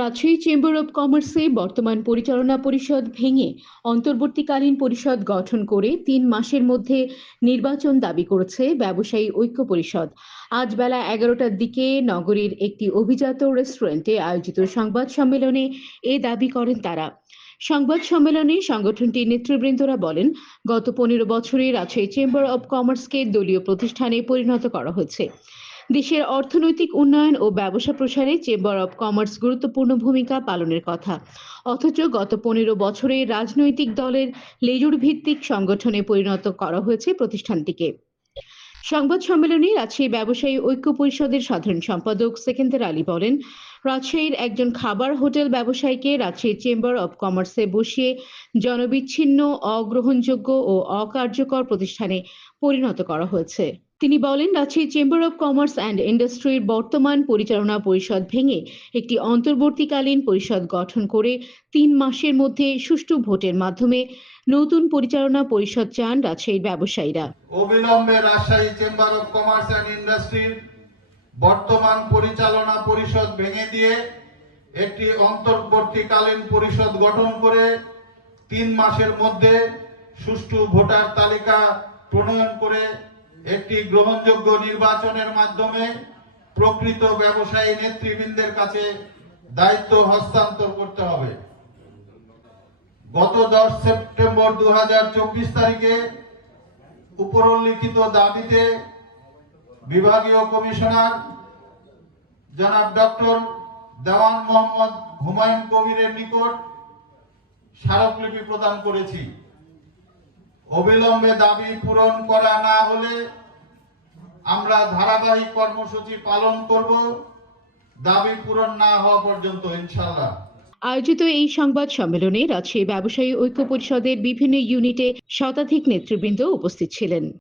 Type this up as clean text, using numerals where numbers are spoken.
Rajshahi chamber of কমার্সে বর্তমান পরিচালনা পরিষদ ভেঙে অন্তর্বর্তীকালীন পরিষদ গঠন করে ৩ মাসের মধ্যে নির্বাচন দাবি করেছে ব্যবসায়ী ঐক্য পরিষদ। আজ বেলা ১১টার দিকে নগরীর একটি অভিজাত রেস্টুরেন্টে আয়োজিত সংবাদ সম্মেলনে এ দাবি করেন তারা। সংবাদ সম্মেলনে সংগঠনটির নেতৃবৃন্দরা বলেন, গত ১৫ বছরে রাজশাহী চেম্বার অব কমার্সকে দলীয় প্রতিষ্ঠানে পরিণত করা হয়েছে। দেশের অর্থনৈতিক উন্নয়ন ও ব্যবসা প্রসারে চেম্বার অব কমার্স গুরুত্বপূর্ণ ভূমিকা পালনের কথা, অথচ গত ১৫ বছরে রাজনৈতিক দলের লেজুর ভিত্তিক সংগঠনে পরিণত করা হয়েছে প্রতিষ্ঠানটিকে। সংবাদ সম্মেলনে রাজশাহী ব্যবসায়ী ঐক্য পরিষদের সাধারণ সম্পাদক সেকেন্দার আলী বলেন, রাজশাহীর একজন খাবার হোটেল ব্যবসায়ীকে রাজশাহী চেম্বার অব কমার্সে বসিয়ে জনবিচ্ছিন্ন, অগ্রহণযোগ্য ও অকার্যকর প্রতিষ্ঠানে পরিণত করা হয়েছে। তিনি বলেন, Rajshahi chamber of commerce and ইন্ডাস্ট্রির বর্তমান পরিচালনা পরিষদ ভেঙে একটি অন্তর্বর্তীকালীন পরিষদ গঠন করে ৩ মাসের মধ্যে সুষ্ঠু ভোটের মাধ্যমে নতুন পরিচালনা পরিষদ চান রাজশাহীর ব্যবসায়ীরা। অবিলম্বে Rajshahi chamber of commerce and ইন্ডাস্ট্রির বর্তমান পরিচালনা পরিষদ ভেঙে দিয়ে একটি অন্তর্বর্তীকালীন পরিষদ গঠন করে ৩ মাসের মধ্যে সুষ্ঠু ভোটার তালিকা প্রণয়ন করে একটি গ্রহণযোগ্য নির্বাচনের মাধ্যমে প্রকৃত ব্যবসায়ী নেতৃবৃন্দের কাছে দায়িত্ব হস্তান্তর করতে হবে। গত ১০ সেপ্টেম্বর ২০২৪ তারিখে উপরোল্লিখিত দাবিতে বিভাগীয় কমিশনার জনাব ডক্টর দেওয়ান মোহাম্মদ হুমায়ুন কবিরের নিকট স্মারকলিপি প্রদান করেছি। অবিলম্বে দাবি পূরণ করা না হলে আমরা ধারাবাহিক কর্মসূচি পালন করব, দাবি পূরণ না হওয়া পর্যন্ত ইনশাআল্লাহ। আয়োজিত এই সংবাদ সম্মেলনে রাজশাহী ব্যবসায়ী ঐক্য পরিষদের বিভিন্ন ইউনিটে শতাধিক নেতৃবৃন্দ উপস্থিত ছিলেন।